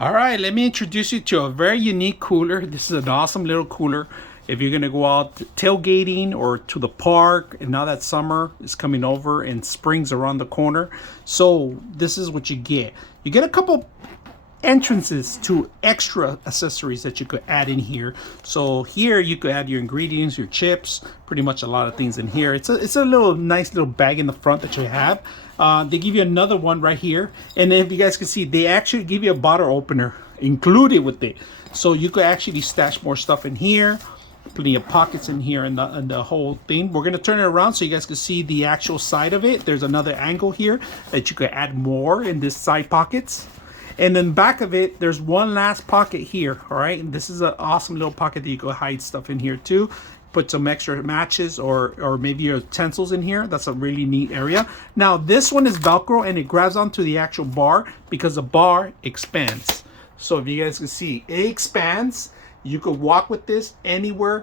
All right, let me introduce you to a very unique cooler. This is an awesome little cooler. If you're gonna go out tailgating or to the park, and now that summer is coming over and spring's around the corner, so this is what you get. You get a couple entrances to extra accessories that you could add in here. So here you could add your ingredients, your chips, pretty much a lot of things in here. It's a little nice little bag in the front that you have. They give you another one right here, and if you guys can see, they actually give you a bottle opener included with it, so you could actually stash more stuff in here. Plenty of pockets in here and the whole thing. We're gonna turn it around so you guys can see the actual side of it. There's another angle here that you could add more in this side pockets. And then back of it, there's one last pocket here, all right? And this is an awesome little pocket that you could hide stuff in here too. Put some extra matches or maybe your utensils in here. That's a really neat area. Now, this one is Velcro and it grabs onto the actual bar because the bar expands. So if you guys can see, it expands. You could walk with this anywhere